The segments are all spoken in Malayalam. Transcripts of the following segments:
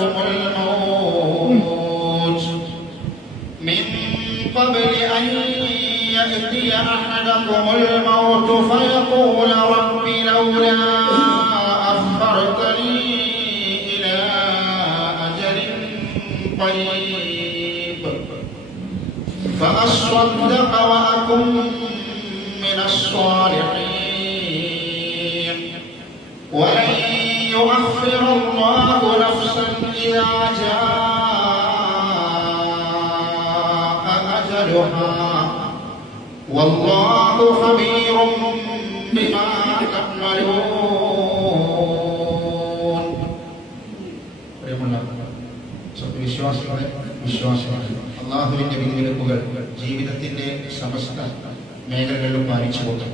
أحدكم الموت من قبل أن يأتي أحدكم الموت فيقول رب لولا أخرتني إلى أجل قريب فأصدق وأكن من الصالحين ولن يؤخر الله نفسا إذا جاء أجلها والله خبير بما تعملون. വിശ്വാസികളെ അല്ലാഹുവിന്റെ വിധിവിലക്കുകൾ ജീവിതത്തിന്റെ സമസ്ത മേഖലകളിലും പാലിച്ചുകൊണ്ട്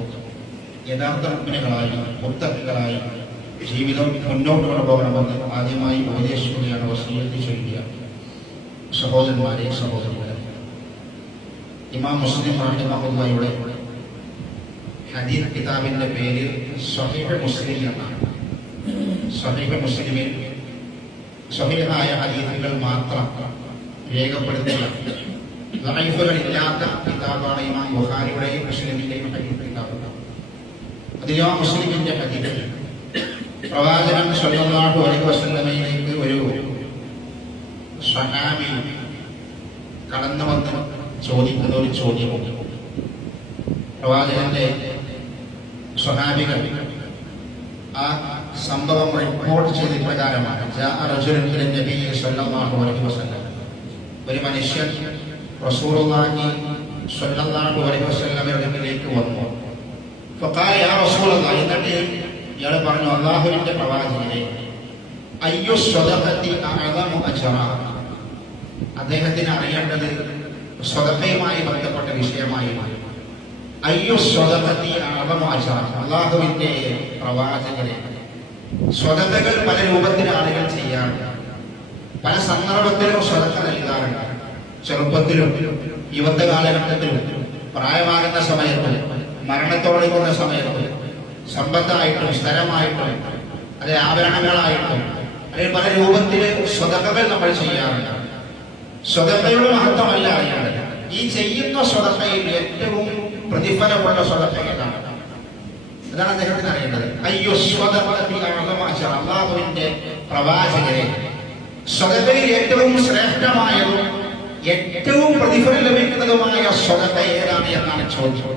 യഥാർത്ഥ മുഅ്മിനുകളായി മുത്തഖികളായി ജീവിതം മുന്നോട്ട് കൊണ്ടുപോകണമെന്ന് ആദ്യമായി ഉപദേശിക്കുകയാണ്, വസിയത്ത് ചെയ്യുക. സഹോദരന്മാരെ, സഹോദരികളെ, ഇമാം മുസ്ലിം റഹിമഹുല്ലാഹയുടെ ഹദീസ് കിതാബിന്റെ പേര് സ്വഹീഹ് മുസ്ലിം എന്നാണ്. സ്വഹീഹ് മുസ്ലിമിൽ സ്വഹീഹായ ഹദീസുകൾ മാത്രം രേഖപ്പെടുത്തിയ ദഈഫുകളില്ലാത്ത കിതാബാണ് ഇമാം ബുഖാരിയുടെയും മുസ്ലിമിന്റെയും ഹദീസ് കിതാബ്. അത് ഇമാം മുസ്ലിമിന്റെ ഹദീസ് പ്രവാചകൻ സ്വല്ലല്ലാഹു അലൈഹി വസല്ലമയിലേക്ക് ഒരു സ്വഹാബി കടന്നു വന്ന് ചോദിക്കുന്ന ഒരു ചോദ്യമുണ്ട്. പ്രവാചകന്റെ സ്വഹാബികൾ ആ സംഭവം റിപ്പോർട്ട് ചെയ്ത പ്രകാരമാണ്. ഒരു മനുഷ്യൻ റസൂലുള്ളാഹി സ്വല്ലല്ലാഹു അലൈഹി വസല്ലമയുടെ അടുക്കലേക്ക് വന്നു. ഫഖാല യാ റസൂലല്ലാഹ്, എന്നിട്ട് ഇയാൾ പറഞ്ഞു, അല്ലാഹുവിന്റെ പ്രവാചകനെ, അയ്യു സ്വദഖത്തി അഅ്ളമു അജ്റാ. അദ്ദേഹത്തിന് അറിയേണ്ടത് സ്വദഖയുമായി ബന്ധപ്പെട്ട വിഷയമായി. അയ്യു സ്വദഖത്തി അഅ്ളമു അജ്റാ. അല്ലാഹുവിന്റെ പ്രവാചകനെ, സ്വദഖകൾ പല രൂപത്തിൽ ആളുകൾ ചെയ്യാറുണ്ട്. പല സന്ദർഭത്തിലും സ്വദഖ നൽകാറുണ്ട്. ചെറുപ്പത്തിലും യുവത്വ കാലഘട്ടത്തിലും പ്രായമാകുന്ന സമയത്തും മരണത്തോടെയുള്ള സമയത്തും സമ്പത്തായിട്ടും സ്ഥലമായിട്ടും അല്ലെ ആഭരണങ്ങളായിട്ടും അല്ലെങ്കിൽ പല രൂപത്തില് സ്വദഖകൾ നമ്മൾ ചെയ്യാറുണ്ട്. സ്വദഖയുടെ മഹത്വമല്ല അറിയേണ്ടത്, ഈ ചെയ്യുന്ന സ്വദഖയിൽ ഏറ്റവും പ്രതിഫലമുള്ള സ്വദഖ ഏതാണ്, അതാണ് അദ്ദേഹത്തിന് അറിയേണ്ടത്. അയ്യോ സ്വദഖത്തി അഅ്ളമു അജ്റാ. അല്ലാഹുവിന്റെ പ്രവാചകരെ, സ്വദഖയിൽ ഏറ്റവും ശ്രേഷ്ഠമായതും ഏറ്റവും പ്രതിഫലം ലഭിക്കുന്നതുമായ സ്വദഖ ഏതാണ് എന്നാണ് ചോദ്യം.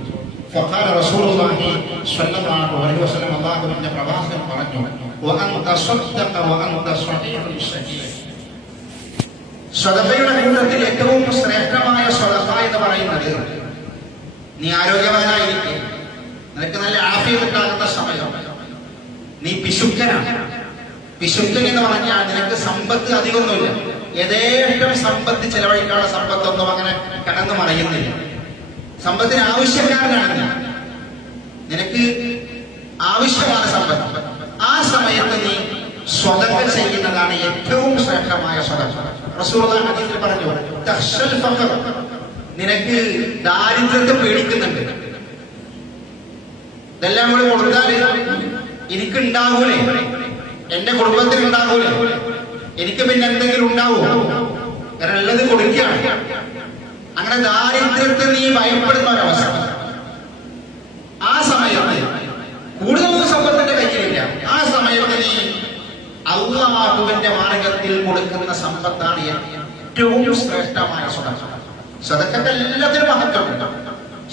ഫഖാല റസൂലുള്ളാഹി സ്വല്ലല്ലാഹു അലൈഹി വസല്ലം, അല്ലാഹുവിന്റെ പ്രവാചകൻ പറഞ്ഞു, വഅൻ തസദ്ദഖ വഅൻത സ്വഹീഹുൻ ശഹീഹ്. സ്വദഖയുടെ കൂട്ടത്തിൽ ഏറ്റവും ശ്രേഷ്ഠമായ സ്വദഖ എന്ന് പറയുന്നത്, നീ ആരോഗ്യവാനായിരിക്കെ, നിനക്ക് നല്ല ആഫിയത്ത് ഉണ്ടാകുന്ന സമയം, നീ പിശുക്കനാണ്. പിശുക്കൻ എന്ന് പറഞ്ഞാൽ നിനക്ക് സമ്പത്ത് അധികമൊന്നുമില്ല, യഥേഷ്ടം സമ്പത്ത് ചെലവഴിക്കാനുള്ള സമ്പത്തൊന്നും അങ്ങനെ കടന്നു മറിയുന്നില്ല, സമ്പത്തിന് ആവശ്യക്കാരനാണ്, നിനക്ക് ആവശ്യമാണ് സമ്പത്ത്. ആ സമയത്ത് നീ സ്വദഖ ചെയ്യുന്നതാണ് ഏറ്റവും ശ്രേഷ്ഠമായ സ്വദഖ. റസൂലുള്ളാഹി ഹദീസിൽ പറഞ്ഞു, തഖ്ശൽ ഫഖർ, നിനക്ക് ദാരിദ്ര്യത്തെ പേടിക്കുന്നുണ്ട്, ഇതെല്ലാം കൂടി കൊടുത്താൽ എനിക്കുണ്ടാകൂലേ, എന്റെ കുടുംബത്തിൽ ഉണ്ടാകൂലേ, എനിക്ക് പിന്നെ എന്തെങ്കിലും ഉണ്ടാവോ, കാരണം ഉള്ളത് കൊടുക്കുകയാണ്. അങ്ങനെ ദാരിദ്ര്യത്തെ നീ ഭയപ്പെടുന്ന ഒരവസ്ഥ. ആ സമയത്ത് കൂടുതലൊന്നും സമ്പത്തിന്റെ കയ്യിലില്ല, ആ സമയത്ത് നീ അല്ലാഹുവിന്റെ മാർഗത്തിൽ കൊടുക്കുന്ന സമ്പത്താണ് ഏറ്റവും ശ്രേഷ്ഠമായ സ്വദഖ. സ്വദഖക്ക് എല്ലാത്തിനും മഹത്വമുണ്ട്,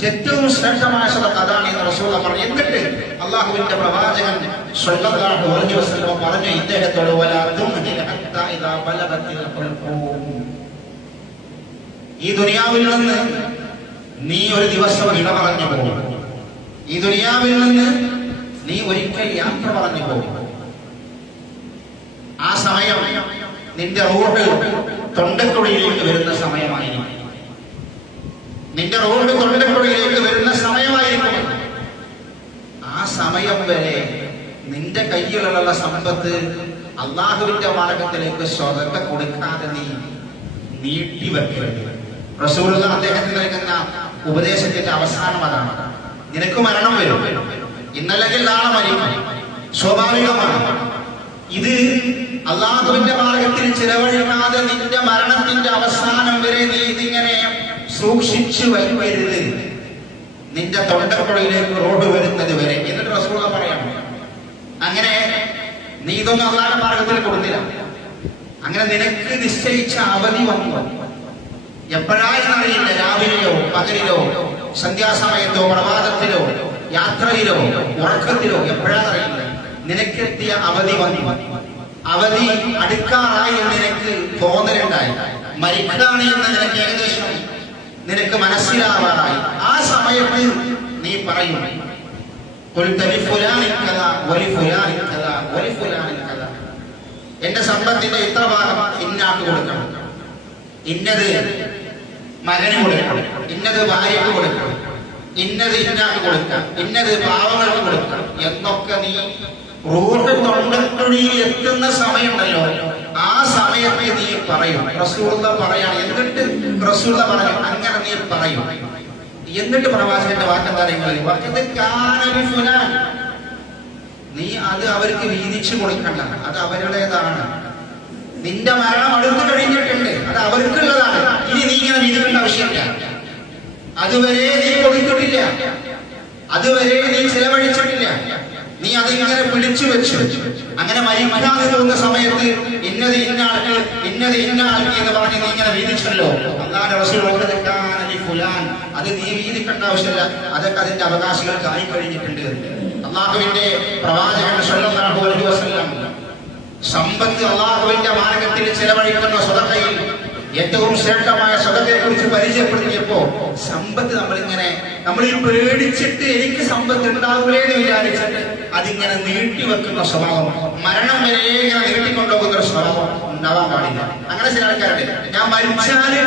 ഏറ്റവും ശ്രേഷ്ഠമായ സ്വദഖ അതാണ് എന്ന് റസൂലുള്ളാഹി പറഞ്ഞു. എന്നിട്ട് അല്ലാഹുവിന്റെ പ്രവാചകൻ സ്വല്ലല്ലാഹു അലൈഹി വസല്ലം പറഞ്ഞു ഇദ്ദേഹത്തോട്, വലാ തുംഹിൽ ഹത്താ ഇദാ ബലഗത്തിൽ ഖുൽഖൂം. ഈ ദുനിയാവിൽ നിന്ന് നീ ഒരു ദിവസം വിട പറഞ്ഞു പോകും, ഈ ദുനിയാവിൽ നിന്ന് നീ ഒരിക്കൽ യാത്ര പറഞ്ഞു പോകും. ആ സമയം നിന്റെ റൂഹ് തൊണ്ടക്കുഴിയിലേക്ക് വരുന്ന സമയമായിരിക്കും, നിന്റെ റൂഹ് തൊണ്ടക്കുഴിയിലേക്ക് വരുന്ന സമയമായിരിക്കും. ആ സമയം വരെ നിന്റെ കയ്യിലുള്ള സമ്പത്ത് അല്ലാഹുവിന്റെ മാർഗത്തിലേക്ക് സ്വതക്ക കൊടുക്കാതെ നീ നീട്ടിവെക്കരുത്. റസൂലുള്ളാഹി അദ്ദേഹത്തിന് നൽകുന്ന ഉപദേശത്തിന്റെ അവസാനം അതാണ്. നിനക്ക് മരണം വരും, ഇന്നല്ലെങ്കിൽ നാളെ മരിക്കും, സ്വാഭാവികമാണ്. ഇത് അള്ളാഹുവിന്റെ മാർഗത്തിൽ ചിലവഴിക്കാതെ നിന്റെ മരണത്തിന്റെ അവസാനം വരെ നീ ഇതിങ്ങനെ സൂക്ഷിച്ചു വയ്ക്കരുത്, നിന്റെ തൊണ്ടക്കുഴയിലേക്ക് റോഡ് വരുന്നത് വരെ. എന്നിട്ട് റസൂൽ പറയാം, അങ്ങനെ നീ ഇതൊന്നും അള്ളാഹുവിന്റെ മാർഗത്തിൽ കൊടുത്തില്ല, അങ്ങനെ നിനക്ക് നിശ്ചയിച്ച അവധി വന്നു. എപ്പോഴായെന്നറിയില്ല, രാവിലെയോ പകലിലോ സന്ധ്യാസമയത്തോ പ്രഭാതത്തിലോ യാത്രയിലോ ഉറക്കത്തിലോ എപ്പോഴാണെന്നറിയില്ല, നിനക്കെത്തിയ അവധി വന്നു. അവധി അടുക്കാറായി എന്ന് നിനക്ക് തോന്നലുണ്ടായി, മരിക്കാണ് എന്ന് നിനക്ക് ഏകദേശം നിനക്ക് മനസ്സിലാവാറായി. ആ സമയത്ത് നീ പറയും, എന്റെ സമ്പത്തിന്റെ ഇത്ര ഭാഗം ഇന്നാക്ക് കൊടുക്കണം, ഇന്നത് മകന് കൊടുക്കണം, ഇന്നത് ഭാര്യക്ക് കൊടുക്കണം, ഇന്നത് ഇന്നാക്ക് കൊടുക്കാം, ഇന്നത് പാവങ്ങൾക്ക് കൊടുക്കാം എന്നൊക്കെ നീ റൂഹ് തൊണ്ടക്കുഴിയിൽ എത്തുന്ന സമയമുണ്ടല്ലോ, ആ സമയത്ത് നീ പറയും. റസൂലുള്ളാഹി പറയാണ്, എന്നിട്ട് റസൂലുള്ളാഹി പറഞ്ഞു, അങ്ങനെ നീ പറയും. എന്നിട്ട് പ്രവാചകന്റെ വാക്കെന്താ ഫുലാൻ, നീ അത് അവർക്ക് വീതിച്ചു കൊടുക്കണ്ട, അത് അവരുടേതാണ്. നിന്റെ മരണം അടുത്തു കഴിഞ്ഞിട്ടുണ്ട്, അത് അവർക്കുള്ളതാണ്. ഇനി നീ ഇങ്ങനെ വീതിക്കേണ്ട ആവശ്യമില്ല. അതുവരെ നീ കൊടുത്തിട്ടില്ല, അതുവരെ നീ ചിലവഴിച്ചിട്ടില്ല, നീ അതിങ്ങനെ പിടിച്ചു വെച്ചു. അങ്ങനെ മരിക്കാതെ തോന്നുന്ന സമയത്ത് ഇന്നത് ഇന്ന ആൾക്ക്, ഇന്നത് ഇന്ന ആൾക്ക് എന്ന് പറഞ്ഞ് നീ ഇങ്ങനെ വീതിച്ചല്ലോ. അല്ലാഹുവിന്റെ റസൂൽ ഫുലാൻ, അത് നീ വീതിക്കേണ്ട ആവശ്യമില്ല, അതൊക്കെ അതിന്റെ അവകാശികൾക്കായി കഴിഞ്ഞിട്ടുണ്ട്. അള്ളാഹുവിന്റെ പ്രവാചകൻ സ്വല്ലല്ലാഹു അലൈഹി വസല്ലം സമ്പത്ത് അള്ളാഹുവിന്റെ മാർഗത്തിൽ ചിലവഴിക്കുന്ന സ്വതക്കയിൽ ഏറ്റവും ശ്രേഷ്ഠമായ സ്വതക്കയെ കുറിച്ച് പരിചയപ്പെടുത്തിയപ്പോ, സമ്പത്ത് നമ്മൾ പേടിച്ചിട്ട് എനിക്ക് സമ്പത്ത് ഉണ്ടാവൂലേ എന്ന് വിചാരിച്ചിട്ട് അതിങ്ങനെ നീട്ടിവെക്കുന്ന സ്വഭാവം, മരണം വരെ ഇങ്ങനെ നീട്ടിക്കൊണ്ടുപോകുന്ന ഒരു സ്വഭാവം ഉണ്ടാവാൻ പാടില്ല. അങ്ങനെ ചില ആൾക്കാരുണ്ട്, ഞാൻ മരിച്ചാല്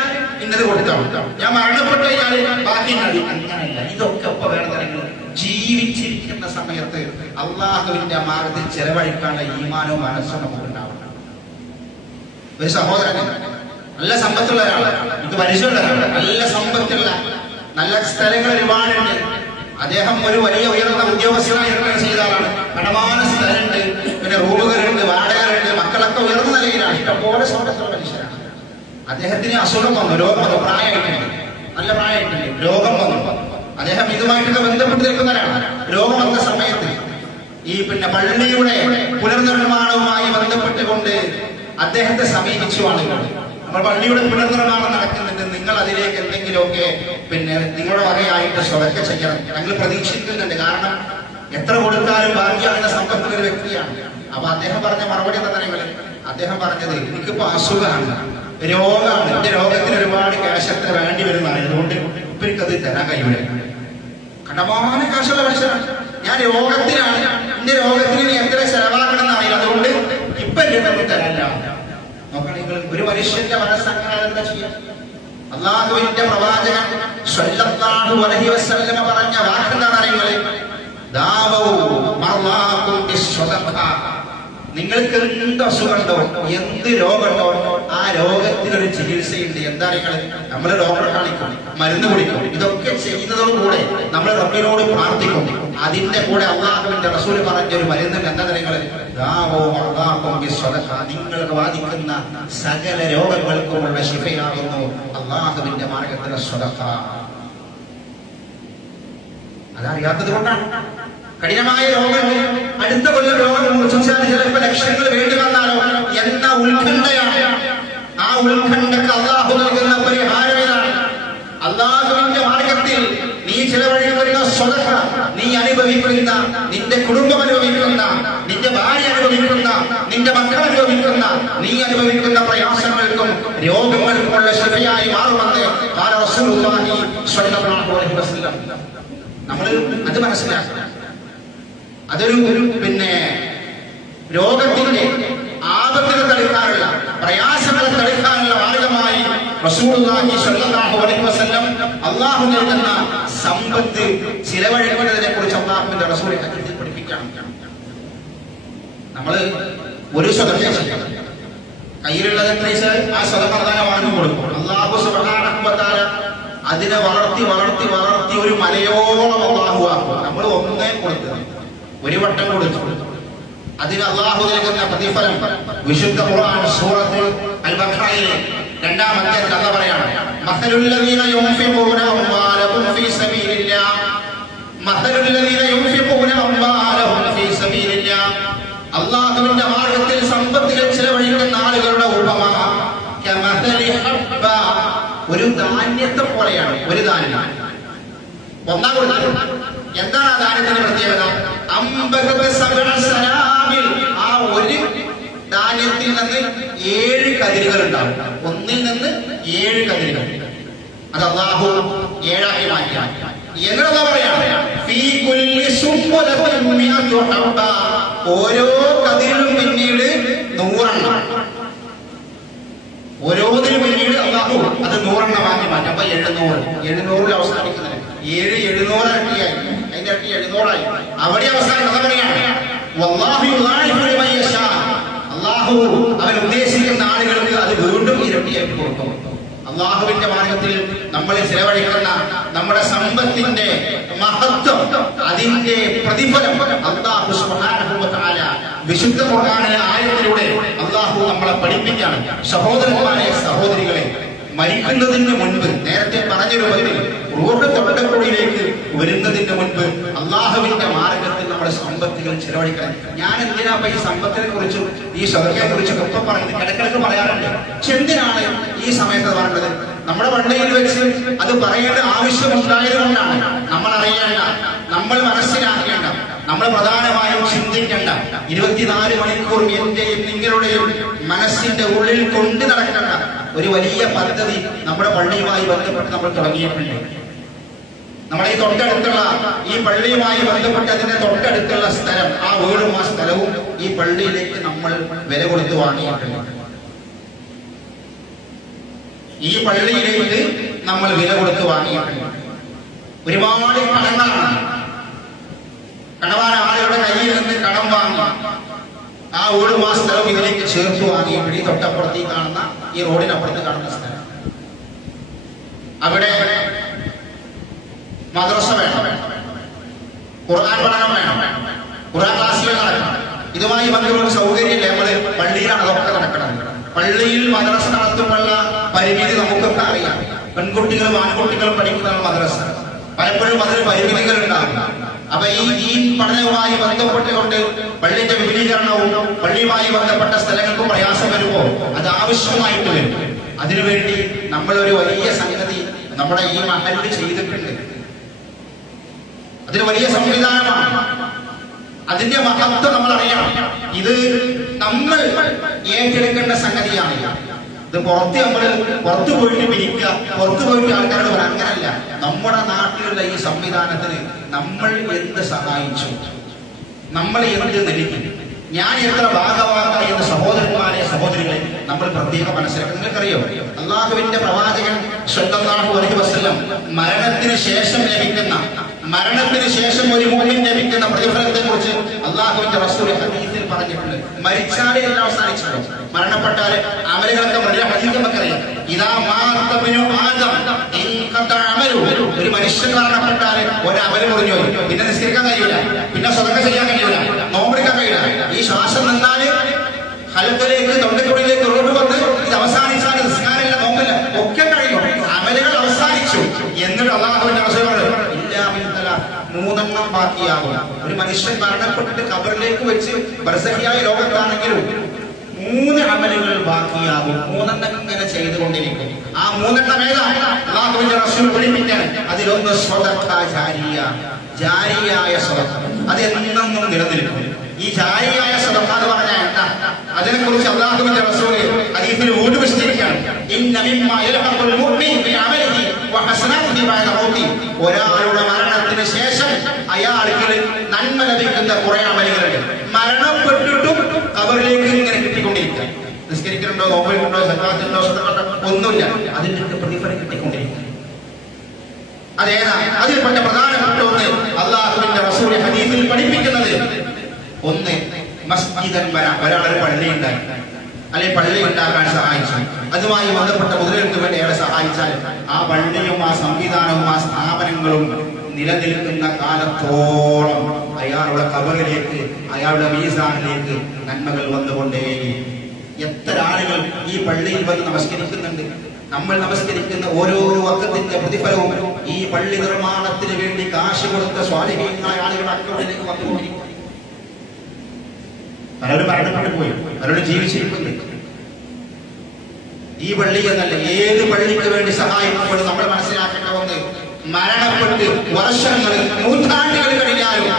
ഇന്നത് കൊടുക്കാം, ഞാൻ മരണപ്പെട്ടു കഴിഞ്ഞാല് ബാക്കി മതി. അങ്ങനെയല്ല, ഇതൊക്കെ ഇപ്പൊ വേറെ തരങ്ങൾ. ജീവിച്ചിരിക്കുന്ന സമയത്ത് അള്ളാഹുവിന്റെ മാർഗത്തിൽ ചെലവഴിക്കാനുള്ള ഈമാനവും മനസ്സും നമുക്ക് ഉണ്ടാവണം. ഒരു സഹോദരൻ നല്ല സമ്പത്തുള്ള ഒരാള്, ഇത് പരിചയമുള്ള ഒരാള്, നല്ല സമ്പത്തുള്ള നല്ല സ്ഥലങ്ങൾ ഒരുപാടുണ്ട്. അദ്ദേഹം ഒരു വലിയ ഉയർന്ന ഉദ്യോഗസ്ഥനായി ചെയ്ത ആളാണ്. കടമാന സ്ഥലമുണ്ട്, പിന്നെ റൂമുകളുണ്ട്, വാടകകളുണ്ട്, മക്കളൊക്കെ ഉയർന്ന നിലയിലാണ്, ഇഷ്ടംപോലെ സമ്പത്തുള്ള മനുഷ്യരാണ്. അദ്ദേഹത്തിന് അസുഖം വന്നു, രോഗം വന്നു, പ്രായമായിട്ടുണ്ട്, നല്ല പ്രായമായിട്ടുണ്ട്, രോഗം വന്നു. അദ്ദേഹം ഇതുമായിട്ടൊക്കെ ബന്ധപ്പെട്ട് നിൽക്കുന്നവരാണ്. രോഗം വന്ന സമയത്ത് ഈ പള്ളിയുടെ പുനർനിർമ്മാണവുമായി ബന്ധപ്പെട്ടുകൊണ്ട് അദ്ദേഹത്തെ സമീപിച്ചു ആളുകൾ. നമ്മൾ പള്ളിയുടെ പുനർനിർമ്മാണം നടക്കുന്നുണ്ട്, നിങ്ങൾ അതിലേക്ക് എന്തെങ്കിലുമൊക്കെ നിങ്ങളുടെ വകയായിട്ട് സ്വതക്ക ചെയ്യണം, ഞങ്ങൾ പ്രതീക്ഷിക്കുന്നുണ്ട്. കാരണം എത്ര കൊടുത്താലും ഭാഗ്യമാകുന്ന സമ്പത്തുള്ള ഒരു വ്യക്തിയാണ്. അപ്പൊ അദ്ദേഹം പറഞ്ഞ മറുപടി എന്താ നിങ്ങൾ? അദ്ദേഹം പറഞ്ഞത്, എനിക്കിപ്പോ അസുഖമാണ്, രോഗമാണ്, എന്റെ രോഗത്തിന് ഒരുപാട് ക്യാഷ് എത്ര വേണ്ടി വരുന്നതാണ്, അതുകൊണ്ട് ഇപ്പൊ എനിക്കത് തരാൻ കഴിയൂല. കടമാന കാശുള്ള മനുഷ്യരാണ്, ഞാൻ രോഗത്തിലാണ്, എന്റെ രോഗത്തിന് നീ എത്ര ചെലവാക്കണം എന്നറിയില്ല, അതുകൊണ്ട് ഇപ്പൊ എന്റെ തരാനില്ല. നോക്കണം നിങ്ങൾ, ഒരു മനുഷ്യന്റെ മനസ്സങ്ങനെ എന്താ ചെയ്യാം? അള്ളാഹുവിന്റെ പ്രവാചകൻ സ്വല്ലല്ലാഹു അലൈഹി വസല്ലം പറഞ്ഞ വാക്കെന്താണ് അറിയുന്നത്? ദാവൂ മർളാകും ബിസ്സദഖ. നിങ്ങൾക്ക് എന്ത് അസുഖമുണ്ടോ, എന്ത് രോഗമുണ്ടോ, ആ രോഗത്തിനൊരു ചികിത്സയുണ്ട്. എന്താ നിങ്ങൾ? നമ്മൾ ഡോക്ടറെ കാണിക്കും, മരുന്ന് കുടിക്കും, ഇതൊക്കെ ചെയ്യുന്നതോടുകൂടെ നമ്മൾ റബ്ബിനോട് പ്രാർത്ഥിക്കും. അതിന്റെ കൂടെ അള്ളാഹുവിന്റെ റസൂൽ പറഞ്ഞ ഒരു മരുന്നുണ്ട്. എന്താ നിങ്ങൾ? നിങ്ങൾക്ക് ബാധിക്കുന്ന സകല രോഗങ്ങൾക്കുമുള്ള ശിഫയാകുന്നു അള്ളാഹുവിന്റെ മാർഗത്തിലെ സ്വതഖ. അതറിയാത്തത് കൊണ്ടാണ്. കഠിനമായ രോഗങ്ങൾ, അടുത്ത കൊല്ലം രോഗം മൂർച്ഛിച്ചാൽ ചിലപ്പോൾ ലക്ഷങ്ങൾ വേണ്ടി വന്നാലോ എന്ന ഉത്കണ്ഠയാണ്. ആ ഉത്കണ്ഠക്ക് അള്ളാഹു നൽകുന്ന പരിഹാരം ഏതാണ്? അള്ളാഹുവിന്റെ മാർഗത്തിൽ നീ ചിലവഴിക്കുന്ന സ്വതഖ, നീ അനുഭവിക്കുന്ന, നിന്റെ കുടുംബം അനുഭവിക്കുന്ന, നിന്റെ ഭാര്യ അനുഭവിക്കുന്ന, നിന്റെ മക്കൾ അനുഭവിക്കുന്ന, നീ അനുഭവിക്കുന്ന പ്രയാസങ്ങൾക്കും രോഗങ്ങൾക്കുമുള്ള ശിഫയായി മാറുമെന്ന് റസൂലുള്ളാഹി സ്വല്ലല്ലാഹു അലൈഹി വസല്ലം. നമ്മൾ അത് മനസ്സിലാക്കണം. അതൊരു രോഗത്തിന്റെ ആപത്തുകൾ തടുക്കാനുള്ള, പ്രയാസങ്ങളെ തടുക്കാനുള്ള മാർഗമായി റസൂലുള്ളാഹി സ്വല്ലല്ലാഹു അലൈഹി വസല്ലം അല്ലാഹു നൽകുന്ന സമ്പത്ത് ചിലവഴിക്കുന്നതിനെ കുറിച്ച് അല്ലാഹുവിന്റെ റസൂൽ ഹദീസിൽ പഠിപ്പിക്കുകയാണ്. നമ്മൾ ഒരു സ്വതക്ക ചെയ്യണം, കയ്യിലുള്ളത് എത്രയിച്ചാൽ ആ സ്വതക്ക അല്ലാഹു വാങ്ങി കൊടുക്കും. അല്ലാഹു സുബ്ഹാനഹു വ തആല അതിനെ വളർത്തി വളർത്തി വളർത്തി ഒരു മലയോളം അല്ലാഹു ആക്കും. നമ്മൾ ഒന്നേ കൊടുത്തു, ഒരു വട്ടം കൊടുത്തു, അതിന് അല്ലാഹു നൽകുന്ന പ്രതിഫലം വിശുദ്ധ ഖുർആൻ സൂറത്ത് അൽ ബഖറയിലെ 2-ാം അധ്യായത്തിൽ അല്ലാഹു പറയാണ് മസലുൽ ലദീന യുൻഫിഖൂന അംവാലഹും ഫീ സബീലില്ലാഹ് മസലുൽ ലദീന യുൻഫിഖൂന അംവാലഹും ഫീ സബീലില്ലാഹ് അല്ലാഹുവിന്റെ മാർഗ്ഗത്തിൽ സമ്പത്തുകൾ ചെലവഴിക്കുന്ന ആളുകളുടെ ഉപമ കമസലി ഹബ്ബ ഒരു ധാന്യത്തെ പോലെയാണ്. ഒരു ധാന്യം എന്താണ് ആ ധാന്യത്തിന്റെ പ്രത്യേകത? ആ ഒരു ധാന്യത്തിൽ നിന്ന് 7 കതിരുകൾ ഉണ്ടാവും. ഒന്നിൽ നിന്ന് 7 കതിരുകൾ. അത് അല്ലാഹു 7ആക്കി മാറ്റി. എങ്ങനെ പറയാ? ഓരോ കതിരിലും പിന്നീട് 100 എണ്ണം. ഓരോന്നിനും പിന്നീട് അല്ലാഹു അത് 100 എണ്ണമാക്കി മാറ്റി. അപ്പൊ 700 അവസാനിക്കുന്നത് 7 700 ഇരട്ടിയായി. അതിന്റെ ഇരട്ടി 700 അവിടെ അവസാനം കഥ പറയാണ് അല്ലാഹു അവൻ ഉദ്ദേശിക്കുന്ന ആളുകൾക്ക് അത് വീണ്ടും ഇരട്ടിയാക്കി കൊടുക്കും. അല്ലാഹുവിന്റെ മാർഗത്തിൽ നമ്മൾ ചെലവഴിക്കുന്ന നമ്മുടെ സമ്പത്തിന്റെ മഹത്വം, അതിന്റെ പ്രതിഫലം അല്ലാഹു സുബ്ഹാനഹു വ തആല വിശുദ്ധ ഖുർആനിലെ ആയത്തിലൂടെ അല്ലാഹു നമ്മളെ പഠിപ്പിക്കുകയാണ്. സഹോദരന്മാരെ, സഹോദരികളെ, മരിക്കുന്നതിന് മുൻപ് നേരത്തെ പറഞ്ഞ രൂപത്തിൽ റൂഹ് തൊണ്ടക്കുഴിയിലേക്ക് വരുന്നതിന് മുൻപ് അല്ലാഹുവിന്റെ മാർഗത്തിൽ നമ്മുടെ സമ്പത്തുകൾ ചെലവഴിക്കണം. ഞാൻ എന്തിനാ ഈ സമ്പത്തിനെ കുറിച്ചും ഈ സദഖയെ കുറിച്ചൊക്കെ ഇപ്പൊ പറയുന്നത്? ഇടയ്ക്കിടയ്ക്ക് പറയാറുണ്ട്. പക്ഷെ എന്തിനാണ് ഈ സമയത്ത് പറയുന്നത്? നമ്മുടെ പള്ളിയിൽ വെച്ച് അത് പറയേണ്ട ആവശ്യമുണ്ടായത് കൊണ്ടാണ്. നമ്മൾ അറിയേണ്ട, നമ്മൾ മനസ്സിലാക്കേണ്ട, നമ്മൾ പ്രധാനമായും ചിന്തിക്കേണ്ട, 24 മണിക്കൂർ എന്റെയും നിങ്ങളുടെയും മനസ്സിന്റെ ഉള്ളിൽ കൊണ്ടു നടക്കേണ്ട ഒരു വലിയ പദ്ധതി നമ്മുടെ പള്ളിയുമായി ബന്ധപ്പെട്ട് നമ്മൾ തുടങ്ങിയിട്ടുണ്ട്. നമ്മുടെ ഈ തൊട്ടടുത്തുള്ള ഈ പള്ളിയുമായി ബന്ധപ്പെട്ട് അതിന്റെ തൊട്ടടുത്തുള്ള സ്ഥലം, ആ വീടും ആ സ്ഥലവും ഈ പള്ളിയിലേക്ക് നമ്മൾ വില കൊടുത്ത് വാങ്ങിയിട്ടുണ്ട്. ഈ പള്ളിയിലേക്ക് നമ്മൾ വില കൊടുത്ത് വാങ്ങിയിട്ടുണ്ട്. ഒരുപാട് കടങ്ങളാണ്. കടവാൻ ആളുകളുടെ കയ്യിൽ നിന്ന് കടം വാങ്ങി ആ വീടും ആ സ്ഥലവും ഇതിലേക്ക് ചേർത്ത് വാങ്ങിയിട്ടുണ്ട്. ഈ തൊട്ടപ്പുറത്ത് കാണുന്ന ഈ റോഡിനപ്പുറത്ത് കാണുന്ന സ്ഥലം, അവിടെ മദ്രസ വേണം, ഖുർആൻ പഠനം വേണം, ഖുർആൻ ക്ലാസ്സുകൾ നടക്കണം. ഇതുമായി ബന്ധപ്പെട്ട സൗകര്യമില്ല. നമ്മള് പള്ളിയിലാണ് അതൊക്കെ നടക്കുന്നത്. പള്ളിയിൽ മദ്രസ നടത്തുമ്പോഴുള്ള പരിമിതി നമുക്കൊക്കെ അറിയാം. പെൺകുട്ടികളും ആൺകുട്ടികളും പഠിക്കുന്ന മദ്രസ പലപ്പോഴും അതിന് പരിമിതികൾ ഉണ്ടാകും. അപ്പൊ ഈ പഠനവുമായി ബന്ധപ്പെട്ടുകൊണ്ട് പള്ളിയുടെ വിപുലീകരണവും പള്ളിയുമായി ബന്ധപ്പെട്ട സ്ഥലങ്ങൾക്കും പ്രയാസം വരുമ്പോൾ അത് ആവശ്യമായിട്ട് വരും. അതിനുവേണ്ടി നമ്മളൊരു വലിയ സംഗതി നമ്മുടെ ഈ മഹല്ല് ചെയ്തിട്ടുണ്ട്. അതൊരു വലിയ സംവിധാനമാണ്. അതിന്റെ മഹത്വം നമ്മൾ അറിയണം. ഇത് നമ്മൾ ഏറ്റെടുക്കേണ്ട സംഗതിയാണ്. ഇത് പുറത്തു പോയിട്ട് പിരിക്കുക, പുറത്തു പോയിട്ട് ആൾക്കാരോട് പറയാം, അങ്ങനല്ല. നമ്മുടെ നാട്ടിലുള്ള ഈ സംവിധാനത്തിന് നമ്മൾ എന്ത് സഹായിച്ചു, നമ്മൾ എന്ത് നൽകി, ഞാൻ എത്ര ഭാഗവാക്ക എന്ന് സഹോദരന്മാരെ, സഹോദരികളെ നമ്മൾ പ്രത്യേകം മനസ്സിലാക്കണം. നിങ്ങൾക്കറിയോ, അല്ലാഹുവിന്റെ പ്രവാചകൻ സ്വല്ലല്ലാഹു അലൈഹി വസല്ലം മരണത്തിന് ശേഷം ഒരു മുഅ്മിൻ ലഭിക്കുന്ന പ്രതിഫലത്തെ കുറിച്ച് അല്ലാഹുവിന്റെ റസൂൽ ഹദീസിൽ പറഞ്ഞിട്ടുണ്ട്. മരിച്ചാലേ എല്ലാം അവസാനിച്ചു, മരണപ്പെട്ടാല് അമലുകളൊക്കെ വലിയ ഹദീസ് നമുക്കറിയാം. ഇദാ മാത ഇബ്നു ആദം ഇൻഖത അമലു, ഒരു മനുഷ്യൻ മരണപ്പെട്ടാല് ഒരു അമല് മുറിഞ്ഞു പോയി. പിന്നെ നിസ്കരിക്കാൻ കഴിയൂല, പിന്നെ സ്വതക്ക ചെയ്യാൻ കഴിയൂല, നോമ്പെടുക്കാൻ കഴിയൂല. ഈ ശ്വാസം നിന്നാല് ഹൽക്കിലേക്ക്, തൊണ്ടക്കുഴിയിലേക്ക് റോഡ് വന്ന് ഇത് അവസാനിച്ചാൽ നിസ്കാരമില്ല, നോമ്പില്ല, ഒക്കെ കഴിയും, അമലുകൾ അവസാനിച്ചു. എന്നിട്ട് അല്ലാഹുവിന്റെ റസൂൽ പറഞ്ഞു, മൂന്നെണ്ണം ബാക്കിയാകും. ഒരു മനുഷ്യൻ മരണപ്പെട്ടിട്ട് ഖബറിലേക്ക് വെച്ച് ബർസഖിയായ ലോകത്താണെങ്കിലും 3 അമലുകൾ ബാക്കിയാകും. 3 എണ്ണം ഇങ്ങനെ ചെയ്തുകൊണ്ടിരിക്കും. ആ 3 എണ്ണം ഏതാണ്? അല്ലാഹുവിന്റെ റസൂൽ പഠിപ്പിക്കാൻ. അതിലൊന്ന് സ്വതഖ ജാരിയ, ജാരിയായ സ്വതഖ. അത് എന്നും നിലനിൽക്കും. ഈ ജാരിയായ സ്വതഖ എന്ന് പറഞ്ഞാൽ എന്താ? അതിനെക്കുറിച്ച് അല്ലാഹുവിന്റെ റസൂൽ ഹദീസിൽ വീണ്ടും വിശദീകരിക്കുകയാണ്. ഇന്ന മിമ്മാ യൽഹഖുൽ മുഅ്മിൻ ബി അമലിഹി വ ഹസനതിഹി ബഅദ മൗതി. ഒരാളുടെ മരണത്തിന് ശേഷം അയാൾക്ക് നന്മ ലഭിക്കുന്ന കുറെ അമലുകളുണ്ട്. മരണപ്പെട്ടിട്ടും ഖബറിലേക്ക് ഇങ്ങനെ കിട്ടിക്കൊണ്ടിരിക്കുക. നിസ്കരിക്കുന്നുണ്ടോ, നോമ്പുണ്ടോ, സക്കാത്തുണ്ടോ, ഒന്നുമില്ല, അതിന്റെ പ്രതിഫലം കിട്ടിക്കൊണ്ടിരിക്കുക. അതേതാ? അതിൽപ്പെട്ട പ്രധാനപ്പെട്ട ഒന്ന് അല്ലാഹുവിന്റെ റസൂൽ ഹദീസിൽ പഠിപ്പിക്കുന്നത്, ഒന്ന് മസ്ജിദൻ ബന, ഒരാളൊരു പള്ളി ഉണ്ടാക്കി, അല്ലെങ്കിൽ പള്ളി ഉണ്ടാക്കാൻ സഹായിച്ചു, അതുമായി ബന്ധപ്പെട്ട മുതലുകൾക്ക് വേണ്ടി അയാളെ സഹായിച്ചാൽ ആ പള്ളിയും ആ സംവിധാനവും ആ സ്ഥാപനങ്ങളും നിലനിൽക്കുന്ന കാലത്തോളം അയാളുടെ ഖബറിലേക്ക്, അയാളുടെ മീസാനിലേക്ക് നന്മകൾ വന്നുകൊണ്ടേയിരിക്കും. എത്ര ആളുകൾ ഈ പള്ളിയിൽ വന്ന് നമസ്കരിക്കുന്നുണ്ട്. നമ്മൾ നമസ്കരിക്കുന്ന ഓരോ വഖത്തിന്റെ പ്രതിഫലവും ഈ പള്ളി നിർമ്മാണത്തിന് വേണ്ടി കാശ് കൊടുത്ത സ്വാലിഹീങ്ങളായ ആളുകളുടെ അക്കൗണ്ടിലേക്ക് വന്നുകൊണ്ടിരിക്കും. പലരും മരണപ്പെട്ടു പോയി, പലരും ജീവിച്ചിരിക്കുന്നുണ്ട്. ഈ പള്ളി എന്നല്ല, ഏത് പള്ളിക്ക് വേണ്ടി സഹായിക്കുമ്പോൾ നമ്മൾ മനസ്സിലാക്കേണ്ട ഒന്ന്, മരണപ്പെട്ട് വർഷങ്ങൾ, നൂറ്റാണ്ടുകൾ കഴിഞ്ഞാലും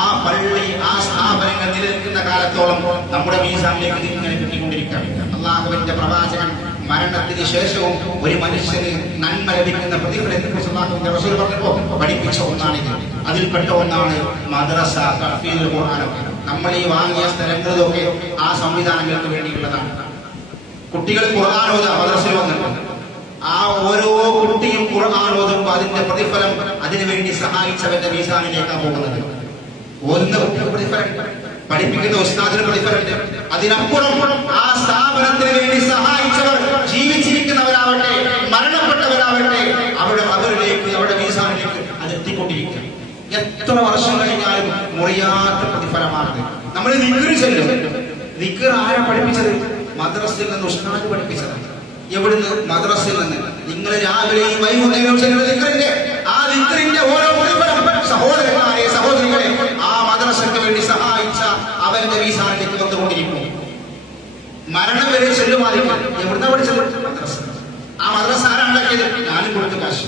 ആ പള്ളി, ആ സ്ഥാപനങ്ങൾ നിലനിൽക്കുന്ന കാലത്തോളം നമ്മുടെ മീസാനിലേക്ക് ഇങ്ങനെ കിട്ടിക്കൊണ്ടിരിക്കുകയാണ്. അള്ളാഹുവിന്റെ പ്രവാചകൻ മരണത്തിന് ശേഷവും ഒരു മനുഷ്യന് നന്മ ലഭിക്കുന്ന പ്രതിഫലത്തെക്കുറിച്ച് അള്ളാഹുവിന്റെ റസൂൽ പറഞ്ഞപ്പോൾ പഠിപ്പിച്ച ഒന്നാണിത്. അതിൽപ്പെട്ട ഒന്നാണ് മദ്രസ, തഹ്ഫീദുൽ ഖുർആൻ. നമ്മൾ ഈ വാങ്ങിയ സ്ഥലങ്ങളിലൊക്കെ ആ സംവിധാനങ്ങൾക്ക് വേണ്ടിയുള്ളതാണ്. കുട്ടികൾ ഖുർആൻ ഓതാൻ മദ്രസയിൽ വന്നിട്ടുണ്ട്. ആ ഓരോ കുട്ടിയും ഖുർആൻ ഓതുമ്പോൾ അതിന്റെ പ്രതിഫലം അതിനുവേണ്ടി സഹായിച്ചവന്റെ മീസാനിലേക്കാണ് പോകുന്നത്. ഓതുന്ന കുട്ടിക്ക് പ്രതിഫലം, പഠിപ്പിക്കുന്ന ഉസ്താദിന് പ്രതിഫലം. അതിനപ്പുറം ആ സ്ഥാപനത്തിന് വേണ്ടി സഹായിച്ചവർ ജീവിച്ചിരിക്കുന്നവരാവട്ടെ മരണപ്പെട്ടവരാവട്ടെ അവരുടെ അവരിലേക്ക്, അവരുടെ മീസാനിലേക്ക് അത് എത്തിക്കൊണ്ടിരിക്കുക. എത്ര വർഷം കഴിഞ്ഞാലും മുറിയാത്ത പ്രതിഫലമാണ്. നമ്മൾ ദിക്ർ ചൊല്ലും. ദിക്ർ ആരാ പഠിപ്പിച്ചത്? മദ്രസയിൽ നിന്ന് ഉസ്താദ് പഠിപ്പിച്ചതാണ്. എവിടുന്ന്? മദ്രസയിൽ നിന്ന്. നിങ്ങൾ രാവിലെയും വൈകുന്നേരവും ചെല്ലുന്ന ദിക്റിന്റെ ആ ദിക്റിന്റെ ഓരോ പ്രതിഫലം സഹോദരന്മാരെ, സഹോദരികളെ, ആ മദ്രസയ്ക്ക് വേണ്ടി സഹായിച്ച അവന്റെ മീസാനിലേക്ക് വന്നുകൊണ്ടിരിക്കും. മരണം വരെ ചെല്ലുമായിരിക്കും. എവിടുന്ന പഠിച്ചത്? മദ്രസ. ആ മദ്രസ ആരാണ്ടാക്കിയത്? ഞാനും കൊടുത്ത കാശ്.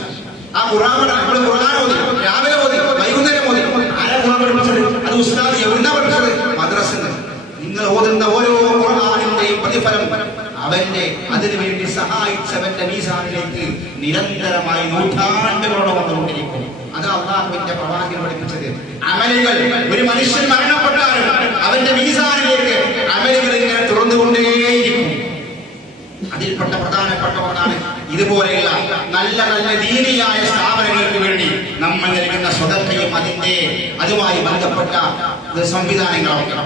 ആ ഖുർആൻ നമ്മൾ ഖുർആൻ ഓതി, രാവിലെ ഓതി, വൈകുന്നേരം ഓതി. ആരാ ഖുർആൻ പഠിപ്പിച്ചത്? അത് ഉസ്താദ്. എവിടുന്ന പഠിച്ചത്? മദ്രസയിൽ നിന്ന്. നിങ്ങൾ ഓതുന്ന ഓരോ ഖുർആനിന്റെയും പ്രതിഫലം അവന്റെ അതിനുവേണ്ടി സഹായിച്ചവന്റെ മീസാനിലേക്ക് നിരന്തരമായി നൂറ്റാണ്ടുകളോടെ വന്നുകൊണ്ടിരിക്കും. അത് അള്ളാഹുവിന്റെ പ്രവാചകൻ പഠിപ്പിച്ചത്. അമലുകൾ, ഒരു മനുഷ്യൻ മരണപ്പെട്ടാലും അവന്റെ മീസാനിലേക്ക് അമലുകൾ ഇങ്ങനെ തുറന്നുകൊണ്ടേയിരിക്കും. അതിൽപ്പെട്ട പ്രധാനപ്പെട്ട ഒന്നാണ് ഇതുപോലെയുള്ള നല്ല നല്ല ദീനിയായ സ്ഥാപനങ്ങൾക്ക് വേണ്ടി നമ്മൾ നൽകുന്ന സ്വതന്ത്രയും അതുമായി ബന്ധപ്പെട്ട സംവിധാനങ്ങളൊക്കെ.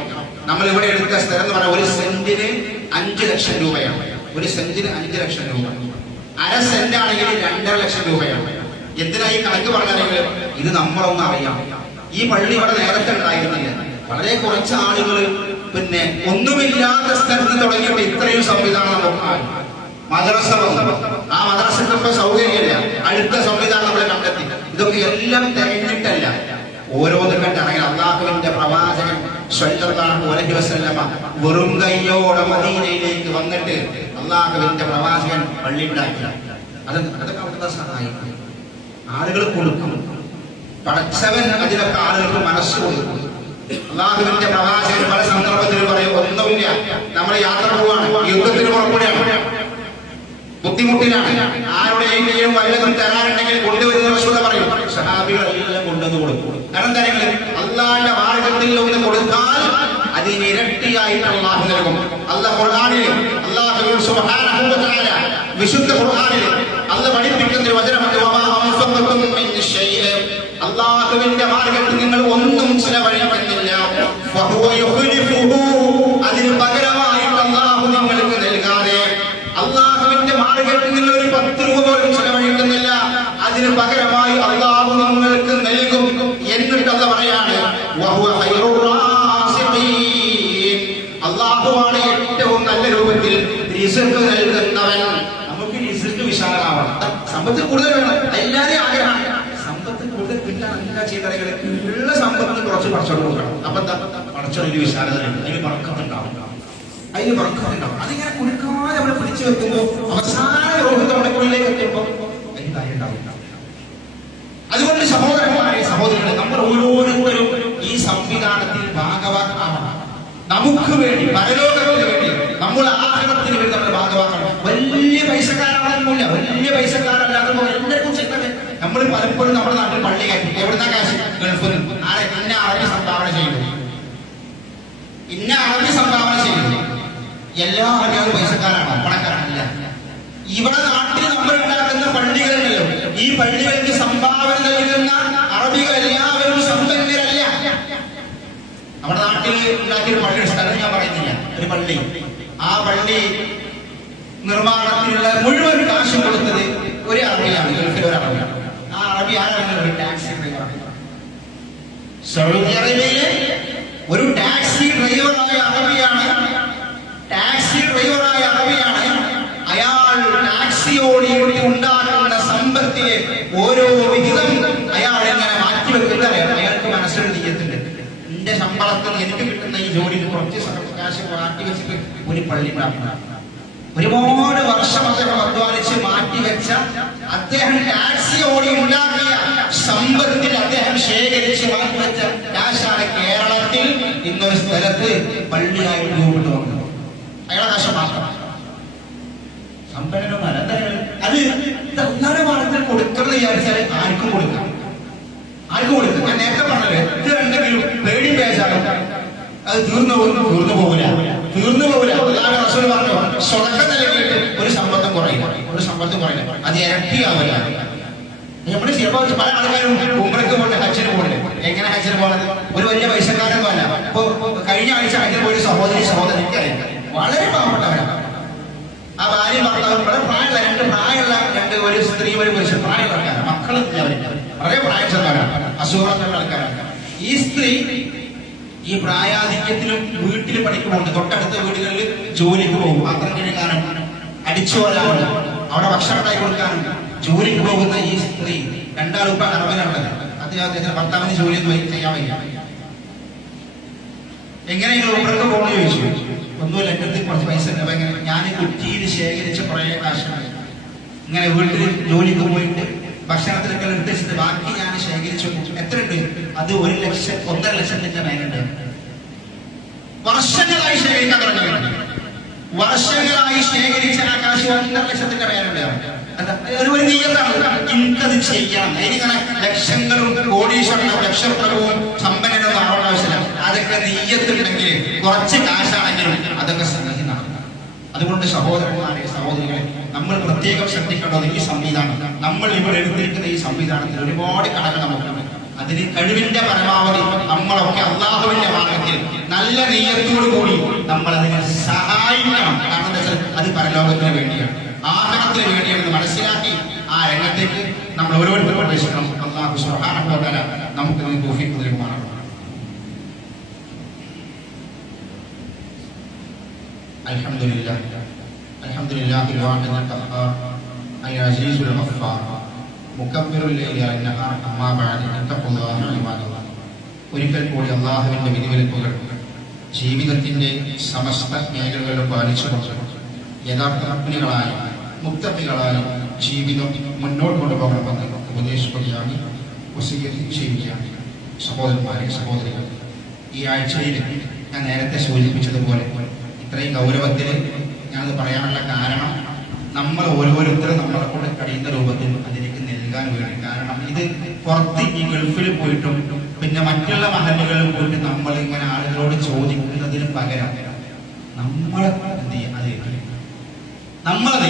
നമ്മൾ ഇവിടെ എടുത്ത സ്ഥലം എന്ന് പറഞ്ഞാൽ 1 സെന്റിന് 5 ലക്ഷം രൂപയാണ്. 1 സെന്റിന് 5 ലക്ഷം രൂപ. അര സെന്റ് ആണെങ്കിൽ 2.5 ലക്ഷം രൂപയാണ്. എന്തിനായി കണക്ക് പറഞ്ഞാൽ ഇത് നമ്മളൊന്നും അറിയാം. ഈ പള്ളി ഇവിടെ നേരത്തെ ഉണ്ടായിരുന്നില്ല. വളരെ കുറച്ച് ആളുകൾ പിന്നെ ഒന്നുമില്ലാത്ത സ്ഥലത്ത് തുടങ്ങിയിട്ട് ഇത്രയും സംവിധാനം നോക്കാൻ മദ്രസ വന്നു. ആ മദ്രസക്ക് ഇപ്പൊ സൗകര്യമില്ല. അടുത്ത സംവിധാനം നമ്മൾ കണ്ടെത്തി. ഇതൊക്കെ എല്ലാം തികഞ്ഞിട്ടല്ല, ഓരോന്നും കണ്ടിറങ്ങി. അള്ളാഹുവിന്റെ പ്രവാചകൻ സ്വല്ലല്ലാഹു അലൈഹി വസല്ലമ വെറും കയ്യോടെ മദീനയിലേക്ക് വന്നിട്ട് അള്ളാഹുവിന്റെ പ്രവാചകൻ പള്ളി ഉണ്ടാക്കി. അതൊക്കെ അവിടുത്തെ സഹായിക്കും. ആളുകൾ കൊടുക്കും. പടച്ചവൻ അതിലൊക്കെ ആളുകൾക്ക് മനസ്സ് കൊടുക്കും. അള്ളാഹുവിന്റെ പ്രവാചകൻ പല സന്ദർഭത്തിൽ പറയും, ഒന്നുമില്ല, നമ്മൾ യാത്ര പോവാണ്, യുദ്ധത്തിന് പുറപ്പെടുകയാണ്, ബുദ്ധിമുട്ടിലാണ്, ആരുടെയെങ്കിലും വല്ലതും തരാനുണ്ടെങ്കിൽ കൊണ്ടുവരുന്ന റസൂൽ പറയും. സഹാബികളെല്ലാം കൊണ്ടുവന്ന് കൊടുക്കും. കാരണം എന്താ? അള്ളാഹുവിന്റെ മാർഗത്തിൽ ഒന്ന് കൊടുത്താൽ അതിന് ഇരട്ടിയായിട്ട് അള്ളാഹു നൽകും. അല്ലാഹു ഖുർആനിൽ, അല്ലാഹു സുബ്ഹാനഹു വ തആല വിശുദ്ധ ഖുർആനിൽ അല്ലാഹു പഠിപ്പിക്കുന്ന ഒരു വചനമുണ്ട്, വമാ അൻഫഖതും മിൻ ശൈഇ, അള്ളാഹുവിന്റെ മാർഗത്തിൽ നിങ്ങൾ ഒന്നും ചിലവഴിക്കുന്നില്ല, ഫഹുവ യുഖ്ലിഫുഹു, അതിന് പകരമായിട്ട് അള്ളാഹു നിങ്ങൾക്ക് നൽകാതെ, അള്ളാഹുവിന്റെ മാർഗത്തിൽ നിങ്ങൾ ഒരു 10 രൂപ പോലും ചിലവഴിക്കുന്നില്ല, അതിന് പകരമായി അള്ളാഹു നിങ്ങൾക്ക് നൽകും. എന്നിട്ട് അല്ലാഹു പറയാണ്, വഹുവ ഖൈറുർ റാസിഖീൻ, അള്ളാഹുവാണ് ഏറ്റവും നല്ല രൂപത്തിൽ റിസ്ക് നൽകുന്നവൻ. നമുക്ക് റിസ്ക് വിശാലമാവണം. സമ്പത്ത് കൂടുതൽ വേണം, എല്ലാവരെയും ആഗ്രഹമാണ്. സമ്പത്ത് കൂടുതൽ കിട്ടാൻ എന്താ ചെയ്തറികൾ? ഉള്ള സമ്പത്ത് കുറച്ച് പടച്ചോട് കൊടുക്കണം. അപ്പൊ എന്താ? പടച്ചോട് വിശാലത, അതിന് പറക്കത്തുണ്ടാവും, അതിന് പറക്കത്തുണ്ടാവും. അതിങ്ങനെ കൊടുക്കാതെ നമ്മൾ പിടിച്ചു വെക്കുമ്പോൾ അവസാന രോഗത്തെ ഉടക്കുള്ളിലേക്ക് എത്തുമ്പോൾ അതിന് കാര്യം ഉണ്ടാവില്ല. അതുകൊണ്ട് സഹോദരന്മാരെ, സഹോദരങ്ങളെ, നമ്മൾ ഓരോരുത്തരും ഈ സംവിധാനത്തിൽ ഭാഗവാക്കാവണം. നമുക്ക് വേണ്ടി, പരലോകത്തിന് വേണ്ടി, നമ്മൾ ആഗ്രഹത്തിന് വേണ്ടി നമ്മൾ ഭാഗവാക്കണം. വലിയ പൈസക്കാരാണെന്നില്ല, വലിയ പൈസക്കാരല്ലാത്തപ്പോൾ എല്ലാവർക്കും ചെയ്യുന്നത്. നമ്മൾ പലപ്പോഴും നമ്മുടെ നാട്ടിൽ പള്ളി കയറ്റി എവിടുന്ന കാശ്? ഗൾഫിൽ നിന്ന്. ഇന്ന അറബി സംഭാവന ചെയ്യുന്നു, ഇന്ന അറബി സംഭാവന ചെയ്യുന്നു. എല്ലാ അറബികളും പൈസക്കാരാണോ? പണക്കാരല്ല. ഇവിടെ നാട്ടിൽ നമ്മൾ ഉണ്ടാക്കുന്ന പള്ളികളുണ്ടല്ലോ, ഈ പള്ളികൾക്ക് സംഭാവന നൽകുന്ന അറബികൾ എല്ലാവരും സമ്പന്നരല്ല. നമ്മുടെ നാട്ടിൽ ഉണ്ടാക്കിയ പള്ളിയുടെ സ്ഥലം ഞാൻ പറയുന്നില്ല, ഒരു പള്ളി, ആ പള്ളി നിർമ്മാണത്തിനുള്ള മുഴുവൻ കാശും കൊടുത്തത് ഒരു അറബിയാണ്, ഗൾഫിലെ ഒരു അറബിയാണ്. ആ അറബി ആരാണ്? ടാക്സി സൗദി അറേബ്യയിലെ ഒരു ടാക്സി ഡ്രൈവറായ അറബിയാണ്. അയാൾ ടാക്സി ഓടിയോടി ഉണ്ടാക്കുന്ന സമ്പത്തിലെ ഓരോ വിഹിതം അയാൾ എങ്ങനെ മാറ്റിവെക്കുന്ന അയാൾക്ക് മനസ്സിലൊരു നീയത്തുണ്ട്. എന്റെ ശമ്പളത്തിൽ എനിക്ക് കിട്ടുന്ന ഈ ജോലിക്ക് കുറച്ച് കാശ് മാറ്റിവെച്ചിട്ട് ഒരു പള്ളി പ്രാർത്ഥന. ഒരുപാട് വർഷം അദ്ദേഹം അധ്വാനിച്ച് മാറ്റിവെച്ച അദ്ദേഹം ടാക്സി ഓടി ഉണ്ടാക്കിയ സമ്പത്തിൽ അദ്ദേഹം ശേഖരിച്ച് മാറ്റിവെച്ച കാശാണ് കേരളത്തിൽ ഇന്നൊരു സ്ഥലത്ത് പള്ളിയായി രൂപപ്പെട്ടു വന്നത്. അയാളെ കാശ് മാത്രം സമ്പന്നനൊന്നല്ല. അത് ഉദാഹരണത്തിൽ കൊടുക്കുന്നത് വിചാരിച്ചാൽ ആർക്കും കൊടുക്കാം. ഞാൻ നേരത്തെ പറഞ്ഞത് ഇത് രണ്ടെങ്കിലും പേടി പേശാണ്. അത് തീർന്നു പോകില്ല. അല്ലാതെ റസൂൽ പറഞ്ഞു സ്വതക്ക നൽകിയിട്ട് ഒരു സമ്പത്തും കുറയില്ല. അത് ഇരട്ടിയാവില്ല. നമ്മുടെ ചിലപ്പോൾ പല ആൾക്കാരും ഉംറയ്ക്ക് പോയിട്ട് ഹജ്ജിന് പോകില്ല. എങ്ങനെ ഹജ്ജിന് പോകുന്നത്? ഒരു വലിയ പൈസക്കാരൊന്നും അല്ല. ഇപ്പൊ കഴിഞ്ഞ ആഴ്ച ഹജ്ജിന് പോയി സഹോദരിക്ക് വളരെ പാവപ്പെട്ടവരാണ്. ആ ഭാര്യ ഭർത്താവ് വളരെ പ്രായമുള്ള ഒരു സ്ത്രീ ഒരു പുരുഷൻ പ്രായമുള്ള ആൾക്കാരാണ്. മക്കളും വളരെ പ്രായം ചെന്നവരാണ്, അസുഖമുള്ള ആൾക്കാരാണ്. ഈ സ്ത്രീ ഈ പ്രായാധിക്യത്തിലും വീട്ടിൽ പണിക്കുമുണ്ട്. തൊട്ടടുത്ത വീടുകളിൽ ജോലിക്ക് പോകും. പാത്രം കഴുകാനും അടിച്ചു വരാനും അവിടെ ഭക്ഷണം ഉണ്ടാക്കി കൊടുക്കാനും ജോലിക്ക് പോകുന്ന ഈ സ്ത്രീ രണ്ടാളും അറബിലുള്ളത്. അദ്ദേഹത്തിന് ഭർത്താവിന് ജോലിയൊന്നും ചെയ്യാൻ വയ്യ. എങ്ങനെ നിങ്ങൾ ഉംറയ്ക്ക് പോകണമെന്ന് ചോദിച്ചു. ഒന്നുമില്ല, എൻ്റെ അടുത്ത് കുറച്ച് പൈസ ഉണ്ട്. ഞാൻ കുറ്റിയിൽ ശേഖരിച്ച കുറേ കാശുണ്ട്. ഇങ്ങനെ വീട്ടിൽ ജോലിക്ക് പോയിട്ട് ഭക്ഷണത്തിലൊക്കെ എടുത്തിട്ട് ബാക്കി ഞാൻ ശേഖരിച്ചു. എത്ര ഉണ്ട്? അത് 1 ലക്ഷം 1.5 ലക്ഷത്തിന്റെ മേലുണ്ട്. വർഷങ്ങളായി ശേഖരിക്കാൻ തുടങ്ങി. വർഷങ്ങളായി ശേഖരിച്ച ആ കാശ് 1.5 ലക്ഷത്തിന്റെ മേലുണ്ട്. ഒരു നീയത്താണ് എനിക്കത് ചെയ്യണം. എനിക്കങ്ങനെ ലക്ഷങ്ങളും കോടീശ്വരനും ലക്ഷപ്രഭുവും സമ്പന്നനും ആവേണ്ട ആവശ്യമില്ല. അതൊക്കെ നീയത്തുണ്ടെങ്കിൽ കുറച്ച് കാശാണെങ്കിലും അതൊക്കെ സന്നദ്ധമാണ്. അതുകൊണ്ട് സഹോദരന്മാരെ സഹോദരികളെ, നമ്മൾ പ്രത്യേകം ശ്രദ്ധിക്കേണ്ടത് ഈ സംവിധാനം, നമ്മൾ ഇവിടെ എടുത്തിരിക്കുന്ന ഈ സംവിധാനത്തിൽ ഒരുപാട് കടകൾ നമുക്കുണ്ട്. അതിന് കഴിവിന്റെ പരമാവധി നമ്മളൊക്കെ അള്ളാഹുവിന്റെ മാർഗത്തിൽ നല്ല നീയത്തോടു കൂടി നമ്മൾ അതിനെ സഹായിക്കണം. കാരണം എന്താ വെച്ചാൽ അത് പരലോകത്തിന് വേണ്ടിയാണ്, ആഹ്റത്തിന് വേണ്ടിയാണെന്ന് മനസ്സിലാക്കി ആ രംഗത്തേക്ക് നമ്മൾ ഓരോരുത്തരും പ്രവേശിക്കണം. അല്ലാഹു സുബ്ഹാനഹു വ തആല നമുക്ക് തൗഫീഖ് നൽകുമാറാകട്ടെ. അൽഹംദുലില്ലാഹ് അൽഹംദുലില്ലാഹിൽ വാഹിദിൽ ഖഹാർ അൽ അസീസുൽ ഗഫാർ മുകബ്ബിറുൽ ലൈലി വൻ നഹാർ അമ്മാ ബഅദ് തഖ്വല്ലാഹ ഇബാദല്ലാഹ്. ഒരിക്കൽ കൂടി അല്ലാഹുവിന്റെ വിധിവിലക്കുകൾ ജീവിതത്തിന്റെ സമസ്ത മേഖലകളിലും പാലിച്ചുകൊണ്ട് യഥാർത്ഥ മുഅ്മിനുകളായി മുത്തഖികളായി ജീവിതം മുന്നോട്ട് കൊണ്ടുപോകണമെന്ന് ഉപദേശിക്കുകയാണ്, വസിയ്യത്ത് ചെയ്യുകയാണ്. സഹോദരന്മാരെ സഹോദരികൾ, ഈ ആഴ്ചയിൽ ഞാൻ നേരത്തെ സൂചിപ്പിച്ചതുപോലെ ഇത്രയും ഗൗരവത്തിൽ ഞാനത് പറയാനുള്ള കാരണം നമ്മൾ ഓരോരുത്തരും നമ്മളെ കൂടെ കഴിയുന്ന രൂപത്തിൽ അതിലേക്ക് നൽകാൻ വേണ്ടി. കാരണം ഇത് പുറത്ത് ഈ ഗൾഫിൽ പോയിട്ടും പിന്നെ മറ്റുള്ള മഹല്ലുകളിൽ പോയിട്ട് നമ്മൾ ഇങ്ങനെ ആളുകളോട് ചോദിക്കുന്നതിന് പകരം നമ്മളെ എന്ത് ചെയ്യുക, നമ്മളത്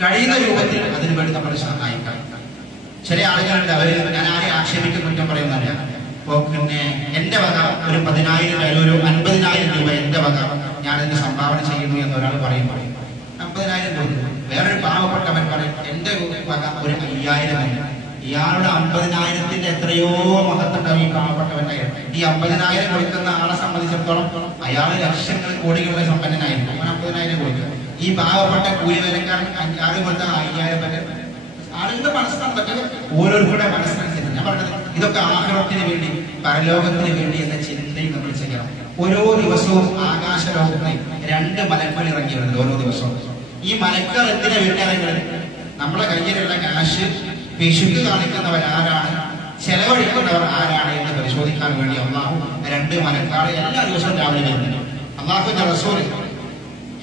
കഴിയുന്ന രൂപത്തിൽ അതിനു വേണ്ടി നമ്മൾ സഹായിക്കാം. ചില ആളുകളുണ്ട്, അവര് ഞാൻ ആരെയും ആക്ഷേപിക്കുന്ന കുറ്റം പറയുന്നതല്ല. ഇപ്പൊ പിന്നെ എന്റെ വക ഒരു 10,000 ഒരു 50,000 രൂപ എന്റെ വക ഞാനതിന് സംഭാവന ചെയ്യുന്നു എന്ന് ഒരാൾ പറയുമ്പോൾ 50,000 രൂപ, വേറൊരു പാവപ്പെട്ടവൻ പറയും എന്റെ വക ഒരു 5,000. ഇയാളുടെ 50,000ത്തിന്റെ എത്രയോ മഹത്തുണ്ടാവും ഈ പാവപ്പെട്ടവന്റെ. ഈ 50,000 കൊടുക്കുന്ന ആളെ സംബന്ധിച്ചിടത്തോളം അയാൾ ലക്ഷങ്ങൾ കോടികളുടെ സമ്പന്നനായിരുന്നു. 50,000 കൊടുക്കുക. ഈ പാവപ്പെട്ട കൂലിവേലക്കാരൻ ആദ്യം കൊടുത്ത 5,000 വരെ ആളുകളുടെ മനസ്സിലാണ് പറ്റുന്നത്. ഓരോരുത്തരുടെ മനസ്സിനനുസരിച്ച് ഞാൻ പറഞ്ഞത് ഇതൊക്കെ ആഗ്രഹത്തിന് വേണ്ടി പരലോകത്തിന് വേണ്ടി എന്ന ചിന്തയും നമ്മൾ ചെയ്യണം. ഓരോ ദിവസവും ആകാശലോകത്ത് 2 മലക്കുകൾ ഇറങ്ങി വരുന്നത്. ഓരോ ദിവസവും ഈ മലക്കുകൾ എന്തിനാ വേണ്ടി ഇറങ്ങുന്നത്? നമ്മളെ കയ്യിലുള്ള കാശ് പിശുക്ക് കാണിക്കുന്നവരാരാണ്, ചെലവഴിക്കുന്നവർ ആരാണ് എന്ന് പരിശോധിക്കാൻ വേണ്ടി അല്ലാഹു 2 മലക്കുകളെ എല്ലാ ദിവസവും രാവിലെ വരുന്നുണ്ട്. അല്ലാഹുവിന്റെ റസൂൽ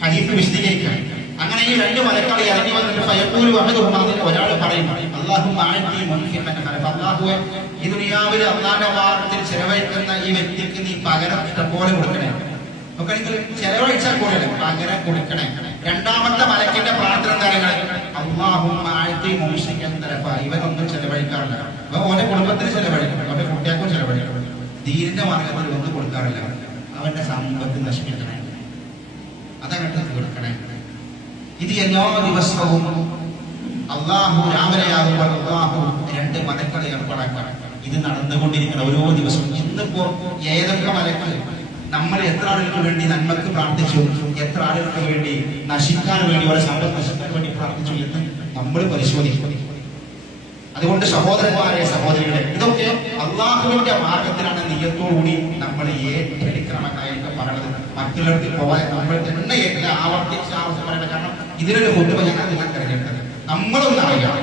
ഹദീസ് വിശദീകരിക്കുകയാണ്. അങ്ങനെ ഈ 2 മലക്കുകൾ ഇറങ്ങി വന്നിട്ട് ഫയഖൂലു അഹദുഹുമാ, ഒരാൾ പറയും അല്ലാഹുമ്മ അഅതി മുൻഫിഖൻ ഹലഫ, അല്ലാഹുവേ ഈ ദുനിയാവിൽ അല്ലാഹുവിന്റെ മാർഗ്ഗത്തിൽ ചെലവഴിക്കുന്ന ഈ വ്യക്തിക്ക് നീ പകരം ഇഷ്ടംപോലെ കൊടുക്കണേ. ഒക്കെ നിങ്ങൾ ചെലവഴിച്ചാൽ പോലെ പകരം കൊടുക്കണേ. രണ്ടാമത്തെ മലക്കിന്റെ പ്രാർത്ഥന കാര്യങ്ങൾ അല്ലാഹുമ്മ അഅതി മുൻഫിഖൻ ഹലഫ, ഇവനൊന്നും ചെലവഴിക്കാറില്ല, ഇവൻ ഓന്റെ കുടുംബത്തിന് ചെലവഴിക്കണം, അവന്റെ കുട്ടികൾക്കും ചെലവഴിക്കണം, ദീനിന്റെ മാർഗത്തിൽ ഒന്നും കൊടുക്കാറില്ല, അവന്റെ സമ്പത്ത് നശിപ്പിക്കണേ, അതങ്ങോട്ട് കൊടുക്കണേ. ഇത് എല്ലാ ദിവസവും അള്ളാഹു രാവിലെയാകുമ്പോൾ അള്ളാഹു 2 മലക്കളെ ഏർപ്പാടാക്കണം. ഇത് നടന്നുകൊണ്ടിരിക്കണം ഓരോ ദിവസവും. ഇന്നിപ്പോ ഏതൊക്കെ മലക്ക് നമ്മൾ എത്ര ആളുകൾക്ക് വേണ്ടി നന്മക്ക് പ്രാർത്ഥിച്ചു, എത്ര ആളുകൾക്ക് വേണ്ടി നശിക്കാൻ വേണ്ടി, അവരെ സമ്പത്ത് നശിക്കാൻ വേണ്ടി പ്രാർത്ഥിച്ചു എന്ന് നമ്മൾ പരിശോധിക്കും. അതുകൊണ്ട് സഹോദരന്മാരെ, സഹോദരികളെ, ഇതൊക്കെ അള്ളാഹുവിന്റെ മാർഗത്തിലാണ് നിയ്യത്തോടുകൂടി നമ്മൾ ഏറ്റെടുക്കണമെന്നായിട്ട് പറയുന്നത്. മറ്റുള്ളവർക്ക് പോലെ നമ്മൾ തന്നെ ആവർത്തിച്ച് പറയണം. കാരണം ഇതിനൊരു ഹുതുബ ഞാൻ തിരഞ്ഞെടുത്തത് നമ്മളൊന്നറിയാം,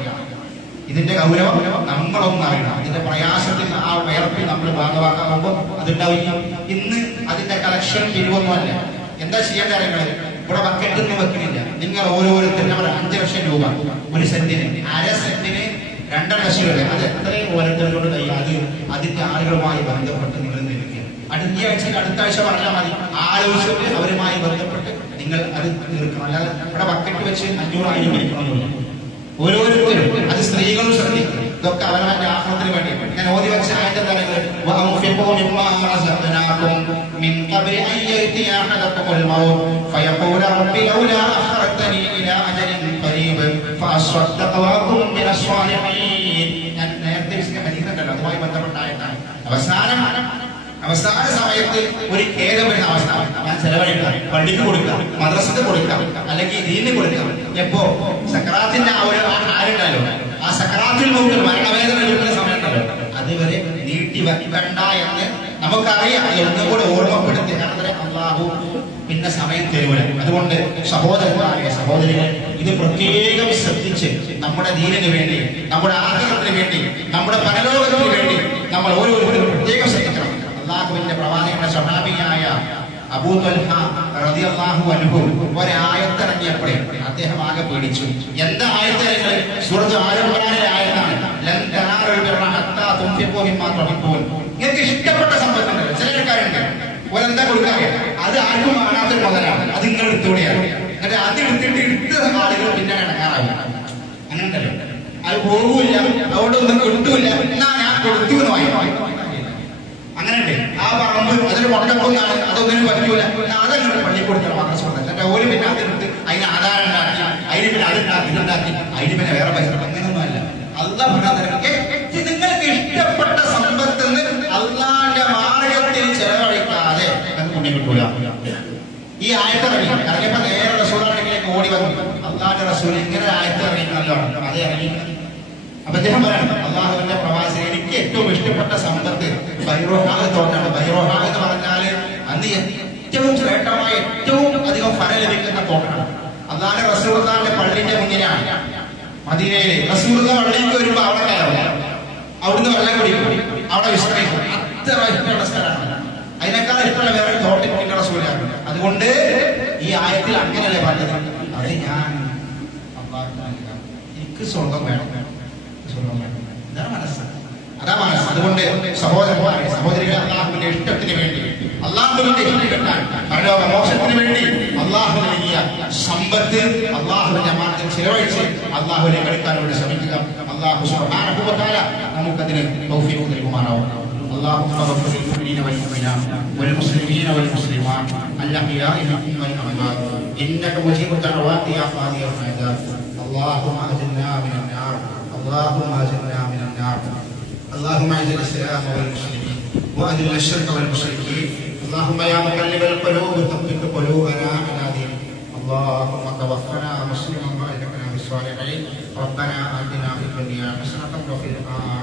ഇതിന്റെ ഗൗരവം നമ്മളൊന്നറിയണം. ഇതിന്റെ പ്രയാസത്തിൽ ആ വേർപ്പിൽ നമ്മൾ ഭാഗമാക്കാകുമ്പോൾ അതുണ്ടാവില്ല. ഇന്ന് അതിന്റെ കളക്ഷൻ പിരിവൊന്നുമല്ല. എന്താ ചെയ്യേണ്ട കാര്യങ്ങൾ? ഇവിടെ ബക്കറ്റൊന്നും വെക്കുന്നില്ല. നിങ്ങൾ ഓരോരുത്തരും 5 ലക്ഷം രൂപ, ഒരു സെന്റിന്, അര സെന്റിന് 2 ലക്ഷം രൂപ, അത് എത്രയും ഓരോരുത്തരോട് കഴിയാതെ അതിന്റെ ആളുകളുമായി ബന്ധപ്പെട്ട് നിങ്ങൾ നിൽക്കുക. ഈ ആഴ്ചയിൽ അടുത്ത ആഴ്ച പറഞ്ഞാൽ മതി. ആലോചിച്ചിട്ട് അവരുമായി ബന്ധപ്പെട്ട് നിങ്ങൾ അത് തീർക്കണം. അല്ലാതെ ഇവിടെ ബക്കറ്റ് വെച്ച് 500,000 മേടിക്കണമെന്നില്ല. ഓരോരുത്തരും, അത് സ്ത്രീകളും ശ്രദ്ധിക്കും. ഇതൊക്കെ അവനവന്റെ ആഹ്ലത്തിന് വേണ്ടി. ഞാൻ ഓതി വെച്ച ആയത്തെ തലങ്ങൾ ഞാൻ നേരത്തെ വിശദീകരിക്കുന്നുണ്ടല്ലോ, അതുമായി ബന്ധപ്പെട്ടായിട്ടാണ്. അവസാന സമയത്ത് ഒരു ഖേദം വരുന്ന അവസ്ഥ. ഞാൻ ചെലവഴിക്കാം, പള്ളിക്ക് കൊടുക്കാം, മദ്രസക്ക് കൊടുക്കാം, അല്ലെങ്കിൽ ദീനിന് കൊടുക്കാം. എപ്പോ സക്രാത്തിന്റെ ആ ഒരു ആരുണ്ടല്ലോ, ആ സക്രാത്തിൽ മുമ്പിൽ മരണവേദന എടുക്കുന്ന സമയം ഉണ്ടല്ലോ, അതുവരെ നീട്ടി വെക്കണ്ട എന്ന് നമുക്കറിയാം. ഒന്നുകൂടെ ഓർമ്മപ്പെടുത്തി. കാരണം അള്ളാഹു പിന്നെ സമയം തരൂല. അതുകൊണ്ട് സഹോദരന്മാരെ, സഹോദരികളെ, ഇത് പ്രത്യേകം ശ്രദ്ധിച്ച് നമ്മുടെ ദീനിന് വേണ്ടി, നമ്മുടെ ആഗ്രഹത്തിന് വേണ്ടി, നമ്മുടെ പരലോകത്തിന് വേണ്ടി നമ്മൾ ഓരോരുത്തരും പ്രത്യേകം ശ്രദ്ധിക്കണം. അള്ളാഹുവിന്റെ പ്രവാചകന്റെ സ്വഹാബിയായ അബൂ ത്വൽഹ റളിയല്ലാഹു അൻഹു ഒരായത്തിറങ്ങിയപ്പോഴേ അദ്ദേഹം ആകെ പേടിച്ചു. എന്താ ആയത്ത്? സൂറത്ത് ആല ഇംറാനിലെ ആയത്താണ്. ലൻ തനാലുൽ ബിർറ ഹത്താ തുൻഫിഖൂ മിമ്മാ തുഹിബ്ബൂൻ. നിങ്ങൾക്ക് ഇഷ്ടപ്പെട്ട സമ്പത്തുണ്ട്, ചില ആൾക്കാരുണ്ട് ഓരെന്താ കൊടുക്കാറ്, അത് ആർക്കും കാണാത്തൊരു മുതലാണ്, അത് നിങ്ങൾ എടുത്തുകൂടിയാണ്. എന്നിട്ട് അത് എടുത്ത ആളുകൾ പിന്നെ ഇടങ്ങാറാവില്ല. അങ്ങനെ ഉണ്ടല്ലോ, അത് പോകൂല്ല, അതുകൊണ്ടൊന്നും കിട്ടൂല. എന്നാ ഞാൻ കൊടുത്തു എന്ന് വായിക്കും. അങ്ങനെയുണ്ട്. ആ പറമ്പ് അതൊരു കൊണ്ടക്കൊന്നാണ്, അതൊന്നിനും പറ്റൂല, അതങ്ങനെ പള്ളി കൊടുക്കണം മദ്രസ കൊടുക്കണം. എന്നിട്ട് ഓര് പിന്നെ അതിനെടുത്ത് അതിന് ആധാരം ഉണ്ടാക്കി, അതിന് പിന്നെ അതുണ്ടാക്കി, ഇതുണ്ടാക്കി, അതിന് പിന്നെ വേറെ പൈസ. അങ്ങനെയൊന്നും അല്ല. അള്ളാഹ് നിങ്ങൾക്ക് ഇഷ്ടപ്പെട്ട സമ്പത്ത് അള്ളാന്റെ മാർഗത്തിൽ ചെലവഴിക്കാതെ നിങ്ങൾക്ക് പുണ്യം കിട്ടൂല. ഈ ഇറങ്ങിയപ്പോ നേരെ റസൂലിലേക്ക് ഓടി വന്നു. അള്ളാന്റെ റസൂൽ ഇങ്ങനെ ആയത്തിറങ്ങിയിട്ടുണ്ടല്ലോ, അതേ ഇറങ്ങി. അപ്പൊ അദ്ദേഹം പറയണം, അള്ളാഹുവിന്റെ പ്രവാസി, എനിക്ക് ഏറ്റവും ഇഷ്ടപ്പെട്ട സമ്പത്ത് ബൈറോഹാഗ് തോട്ടാണ്. ബൈറോഹാഗ് എന്ന് പറഞ്ഞാല് അന്ന് ഏറ്റവും ശ്രേഷ്ഠമായ, ഏറ്റവും അധികം ഫലം ലഭിക്കുന്ന തോട്ടാണ്. അള്ളാന്റെ റസൂലുള്ളാഹിന്റെ പള്ളിന്റെ മുന്നിലാണ് മദീനയില്. റസൂലുള്ളാഹി പള്ളിക്ക് വരുമ്പോ അവിടെ കയറും, അവിടുന്ന് വെള്ളം കുടിക്കും, അവിടെ വിശ്രമിക്കും. അത്ര ഇഷ്ടമുള്ള സ്ഥലമാണ്. അതിനേക്കാൾ ഇഷ്ടമുള്ള വേറെ തോട്ടിന്റെ റസൂലാണ്. അതുകൊണ്ട് ഈ ആയത്തിൽ അങ്ങനെയല്ലേ പറഞ്ഞത്, അത് ഞാൻ എനിക്ക് സ്വർഗം വേണം, ഇതാണ് മനസ്സ്, അതാ മനസ്സ്. അതുകൊണ്ട് സഹോദരന്മാരെ, സഹോദരികളെ, അള്ളാഹുവിന്റെ ഇഷ്ടത്തിന് വേണ്ടി, അള്ളാഹുവിന്റെ ഇഷ്ടം കിട്ടാൻ, പരലോക മോക്ഷത്തിന് വേണ്ടി അള്ളാഹു നൽകിയ സമ്പത്ത് അള്ളാഹുവിന്റെ മാർഗം ചിലവഴിച്ച് അള്ളാഹുവിനെ കളിക്കാനോട് ശ്രമിക്കുക. അള്ളാഹു സുബ്ഹാനഹു വ തആല നമുക്കതിന് തൗഫീഖ് നൽകുമാറാവട്ടെ. اللهم اغفر للمؤمنين والمؤمنات والمسلمين والمسلمات الاحياء منهم والاموات انك مجيب الدعوات يا قاضي الحاجات. اللهم اجرنا من النار، اللهم اجرنا من النار. اللهم اعز الاسلام والمسلمين واذل الشرك والمشركين. اللهم يا مقلب القلوب ثبت قلوبنا على دينك. اللهم توفنا مسلما والحقنا بالصالحين. ربنا اتنا في الدنيا حسنه وفي الاخره